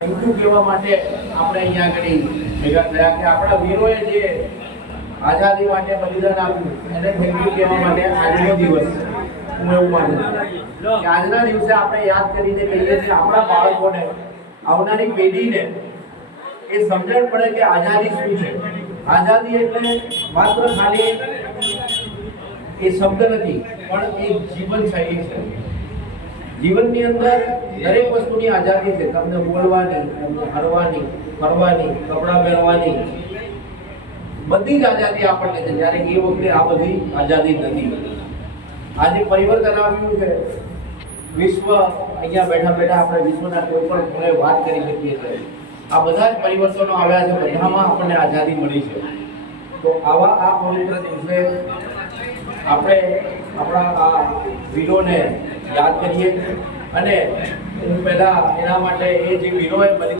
Thank you કહેવા માટે આપણે અહીંયા આગળ ભેગા થયા કે આપણા વીરોએ જે આઝાદી માટે બલિદાન આપ્યું એને થેન્ક યુ કહેવા માટે આજનો દિવસ હું એવું માનું છું કે આજના દિવસે આપણે યાદ કરીને કહીએ છીએ આપણા બાળકોને આવનારી પેઢીને એ સમજણ પડે કે આઝાદી શું છે। આઝાદી એટલે માત્ર ખાલી એ શબ્દ નથી પણ એક જીવનશૈલી છે। જીવનની અંદર દરેક વસ્તુની આઝાદી છે। તમને બોલવાની, તમને હરવાની, ફરવાની, કપડાં પહેરવાની બધી જ આઝાદી આપણને છે, જ્યારે એ વખતે આ બધી આઝાદી નથી। આજે પરિવર્તન આવ્યું છે। વિશ્વ અહીંયા બેઠા બેઠા આપણે વિશ્વના કોઈ પણ ખૂણે વાત કરી શકીએ છીએ। આ બધા જ પરિવર્તનો આવ્યા છે, બધામાં આપણને આઝાદી મળી છે। તો આવા આ પવિત્ર દિવસે આપણે આપણા આ વીરોને યાદ કરીએ અને હું પહેલા એના માટે એ જે વીરોએ